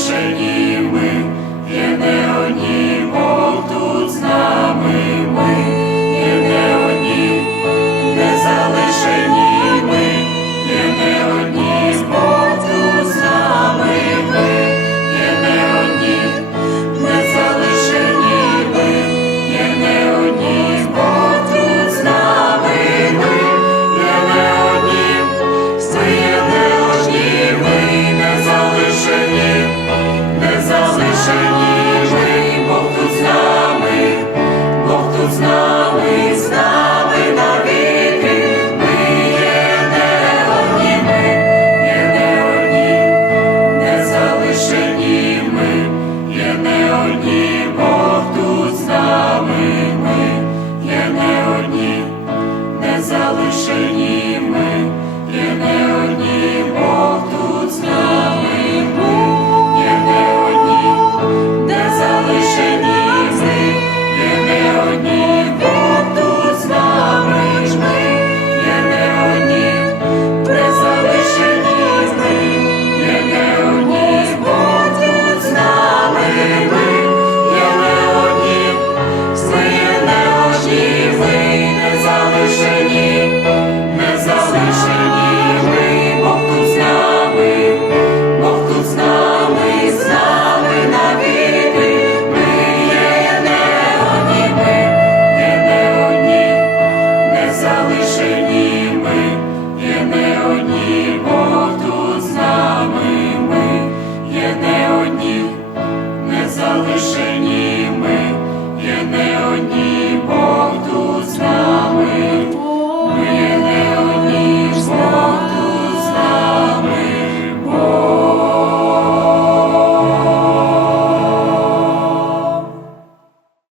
kieszeni. Залишені ми, є не одні.